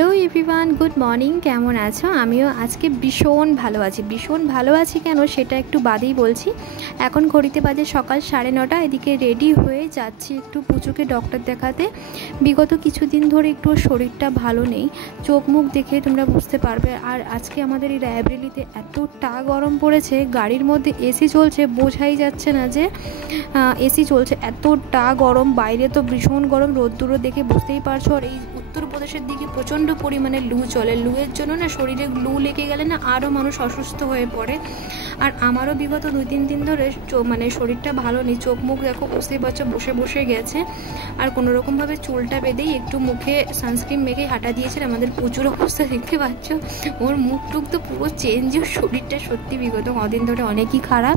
Hello everyone, good morning. কেমন আছো? আমিও আজকে ভীষণ ভালো আছি। কেন সেটা একটু বাদেই বলছি। এখন ঘড়িতে বাজে সকাল 9:30। এদিকে রেডি হয়ে যাচ্ছি একটু পুচুকে ডক্টর দেখাতে। বিগত কিছুদিন ধরে একটু শরীরটা ভালো নেই, চোখ মুখ দেখে তোমরা বুঝতে পারবে। আর আজকে আমাদের এই রায়বেরিলিতে এতটা গরম পড়েছে, গাড়ির মধ্যে এসি চলছে, বোঝাই যাচ্ছে না যে এসি চলছে, এতটা গরম। বাইরে তো ভীষণ গরম, রোদ্দুরও দেখে বুঝতেই পারছো। আর এই উত্তরপ্রদেশের দিকে প্রচণ্ড পরিমাণে লু চলে। লুয়ের জন্য না শরীরে লু লেগে গেলে না আরও মানুষ অসুস্থ হয়ে পড়ে। আর আমারও বিগত 2-3 দিন ধরে শরীরটা ভালো নেই। চোখ মুখ দেখো বুঝতেই পারছো, বসে গেছে। আর কোনোরকমভাবে চুলটা বেঁধেই একটু মুখে সানস্ক্রিন মেখেই হাঁটা দিয়েছিল। আমাদের প্রচুর অবস্থা দেখতে পাচ্ছ, ওর মুখ টুক তো পুরো চেঞ্জ। ওর শরীরটা সত্যি বিগত কদিন ধরে অনেকই খারাপ।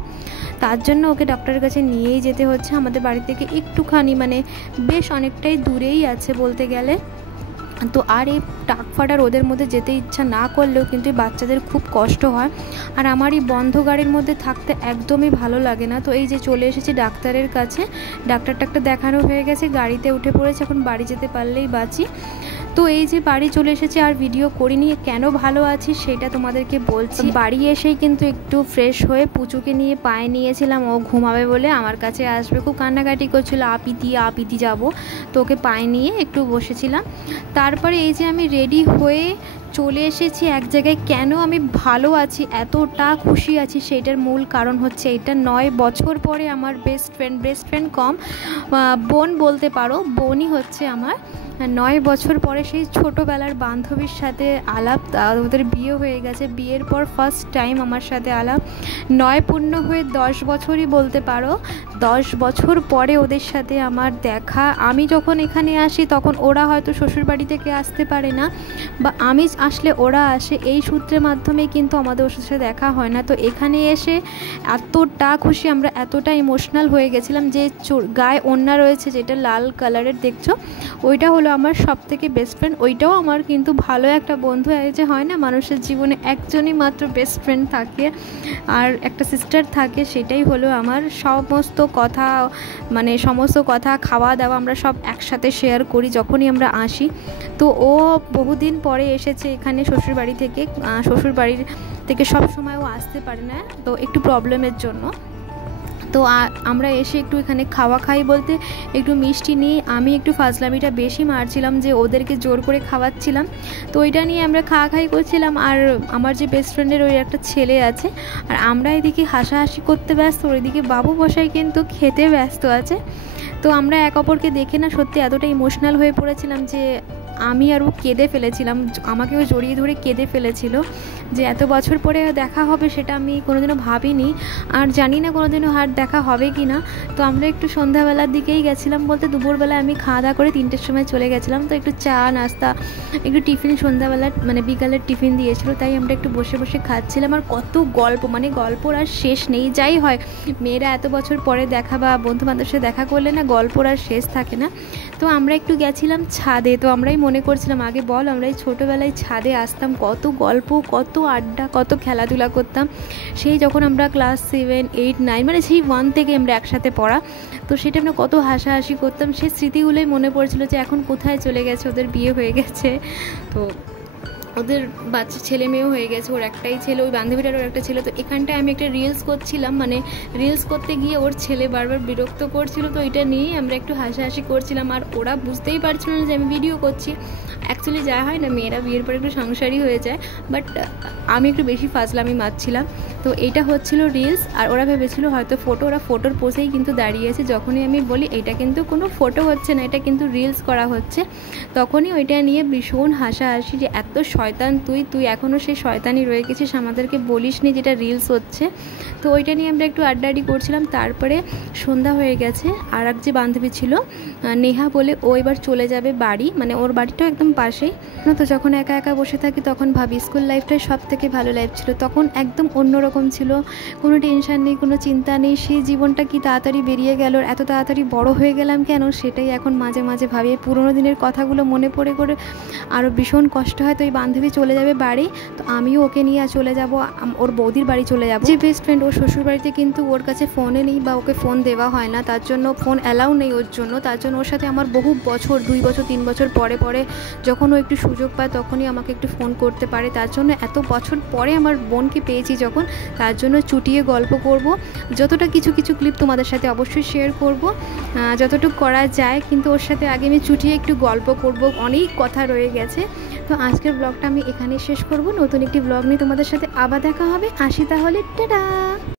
তার জন্য ওকে ডক্টরের কাছে নিয়েই যেতে হচ্ছে। আমাদের বাড়ি থেকে একটুখানি বেশ অনেকটাই দূরেই আছে বলতে গেলে। তো আর এই টাক ফাটা রোদের মধ্যে যেতে ইচ্ছা না করলেও কিন্তু বাচ্চাদের খুব কষ্ট হয়। আর আমার এই বন্ধ গাড়ির মধ্যে থাকতে একদমই ভালো লাগে না। তো এই যে চলে এসেছি ডাক্তারের কাছে, ডাক্তার দেখানো হয়ে গেছে, গাড়িতে উঠে পড়েছে। এখন বাড়ি যেতে পারলেই বাঁচি। তো এই যে বাড়ি চলে এসেছি, আর ভিডিও করিনি। কেন ভালো আছি সেটা তোমাদেরকে বলছি। বাড়ি এসেই কিন্তু একটু ফ্রেশ হয়ে পুচুকে নিয়ে পায়ে নিয়েছিলাম, ও ঘুমাবে বলে আমার কাছে আসবে। খুব কান্নাকাটি করছিল, আপিতি যাব। তো ওকে পায়ে নিয়ে একটু বসেছিলাম। তারপরে এই যে আমি রেডি হয়ে চলে এসেছি এক জায়গায়। কেন আমি ভালো আছি, এতটা খুশি আছি, সেইটার মূল কারণ হচ্ছে এটা। 9 বছর পরে আমার বেস্ট ফ্রেন্ড কম বোন বলতে পারো, বোনই হচ্ছে আমার। 9 বছর পরে সেই ছোটোবেলার বান্ধবীর সাথে আলাপ। ওদের বিয়ে হয়ে গেছে, বিয়ের পর ফার্স্ট টাইম আমার সাথে আলাপ। 9 পূর্ণ হয়ে 10 বছরই বলতে পারো। 10 বছর পরে ওদের সাথে আমার দেখা। আমি যখন এখানে আসি তখন ওরা হয়তো শ্বশুরবাড়ি থেকে আসতে পারে না, বা আমি আসলে ওরা আসে। এই সূত্রের মাধ্যমে কিন্তু আমাদের ওর সাথে দেখা হয় না। তো এখানে এসে এতটা খুশি, আমরা এতটা ইমোশনাল হয়ে গেছিলাম যে গায়ে ওড়না রয়েছে যেটা লাল কালারের দেখছো, ওইটা হলো আমার সবথেকে বেস্ট ফ্রেন্ড। ওইটাও আমার কিন্তু ভালো একটা বন্ধু। যে হয় না মানুষের জীবনে একজনই মাত্র বেস্ট ফ্রেন্ড থাকে আর একটা সিস্টার থাকে, সেটাই হলো আমার। সমস্ত কথা খাওয়া দাওয়া আমরা সব একসাথে শেয়ার করি যখনই আমরা আসি। তো ও বহুদিন পরে এসেছে এখানে শ্বশুরবাড়ি থেকে সব সময় ও আসতে পারে না, তো একটু প্রবলেমের জন্য। তো আমরা এসে একটু এখানে খাই বলতে একটু মিষ্টি নিয়ে আমি একটু ফাজলামিটা বেশি মারছিলাম, যে ওদেরকে জোর করে খাওয়াচ্ছিলাম। তো ওইটা নিয়ে আমরা খাই করছিলাম। আর আমার যে বেস্ট ফ্রেন্ডের ওই একটা ছেলে আছে, আর আমরা এদিকে হাসাহাসি করতে ব্যস্ত, ওইদিকে বাবু মশাই কিন্তু খেতে ব্যস্ত আছে। তো আমরা এক অপরকে দেখে না সত্যি এতটা ইমোশনাল হয়ে পড়েছিলাম যে আমি আর ও কেঁদে ফেলেছিলাম। আমাকেও জড়িয়ে ধরে কেঁদে ফেলেছিল যে এত বছর পরে দেখা হবে, সেটা আমি কোনোদিনও ভাবিনি। আর জানি না কোনোদিনও আর দেখা হবে কি না। তো আমরা একটু সন্ধ্যাবেলার দিকেই গেছিলাম, বলতে দুপুরবেলা আমি খাওয়া দাওয়া করে 3টের সময় চলে গেছিলাম। তো একটু চা নাস্তা, একটু টিফিন, সন্ধ্যাবেলার বিকালের টিফিন দিয়েছিল, তাই আমরা একটু বসে খাচ্ছিলাম। আর কত গল্পর আর শেষ নেই। যাই হয়, মেয়েরা এত বছর পরে দেখা বা বন্ধুবান্ধবের সাথে দেখা করলে না গল্পর আর শেষ থাকে না। তো আমরা একটু গেছিলাম ছাদে। তো আমরাই মনে করছিলাম, আগে বল, আমরা এই ছোটোবেলায় ছাদে আসতাম, কত গল্প, কত আড্ডা, কত খেলাধুলা করতাম। সেই যখন আমরা ক্লাস 7, 8, 9 সেই 1 থেকে আমরা একসাথে পড়া। তো সেটা আমরা কত হাসাহাসি করতাম, সেই স্মৃতিগুলোই মনে পড়ছিল যে এখন কোথায় চলে গেছে। ওদের বিয়ে হয়ে গেছে, তো ওদের বাচ্চা ছেলে মেয়েও হয়ে গেছে। ওর একটাই ছেলে, ওই বান্ধবীটার ওর একটা ছেলে। তো এখানটায় আমি একটা রিলস করছিলাম, রিলস করতে গিয়ে ওর ছেলে বারবার বিরক্ত করছিল। তো এটা নিয়েই আমরা একটু হাসাহাসি করছিলাম। আর ওরা বুঝতেই পারছিল না যে আমি ভিডিও করছি। অ্যাকচুয়ালি যা হয় না, মেয়েরা বিয়ের পর একটু সংসারই হয়ে যায়, বাট আমি একটু বেশি ফাজলামি মারছিলাম। তো এটা হচ্ছিল রিলস। আর ওরা ভেবেছিল হয়তো ফটো, ওরা ফটোর পোজেই কিন্তু দাঁড়িয়েছে। যখনই আমি বলি এটা কিন্তু কোনো ফটো হচ্ছে না, এটা কিন্তু রিলস করা হচ্ছে, তখনই ওইটা নিয়ে ভীষণ হাসাহাসি যে এত শয়তান তুই এখনও সেই শয়তানই রয়ে গেছিস, আমাদেরকে বলিস নি যেটা রিলস হচ্ছে। তো ওইটা নিয়ে আমরা একটু আড্ডাআড্ডি করছিলাম। তারপরে সন্ধ্যা হয়ে গেছে। আর এক যে বান্ধবী ছিল নেহা বলে, ও এবার চলে যাবে বাড়ি, ওর বাড়িটাও একদম পাশেই। তো যখন একা একা বসে থাকি তখন ভাবি স্কুল লাইফটাই সব থেকে ভালো লাইফ ছিল। তখন একদম অন্যরকম ছিল, কোনো টেনশন নেই, কোনো চিন্তা নেই। সেই জীবনটা কি তাড়াতাড়ি বেরিয়ে গেল, এত তাড়াতাড়ি বড় হয়ে গেলাম কেন, সেটাই এখন মাঝে মাঝে ভাবি। পুরোনো দিনের কথাগুলো মনে পড়ে আরও ভীষণ কষ্ট হয়। তো এই বান্ধবী চলে যাবে বাড়ি, তো আমিও ওকে নিয়ে চলে যাব ওর বৌদির বাড়ি চলে যাব। যে বেস্ট ফ্রেন্ড ওর শ্বশুর বাড়িতে কিন্তু ওর কাছে ফোনে নেই বা ওকে ফোন দেওয়া হয় না, তার জন্য ফোন অ্যালাউ নেই ওর জন্য। তার জন্য ওর সাথে আমার বহু বছর 2 বছর 3 বছর পরে পরে যখন ও একটু সুযোগ পায় তখনই আমাকে একটু ফোন করতে পারে। তার জন্য এত বছর পরে আমার বোনকে পেয়েছি যখন, তার জন্য চুটিয়ে গল্প করব, যতটা কিছু ক্লিপ তোমাদের সাথে অবশ্যই শেয়ার করব যতটুকু করা যায়। কিন্তু ওর সাথে আগে আমি চুটিয়ে একটু গল্প করব, অনেক কথা রয়ে গেছে। তো আজকের ব্লগটা আমি এখানেই শেষ করব। নতুন একটি ব্লগ নিয়ে তোমাদের সাথে আবার দেখা হবে। আসি তাহলে, টাটা।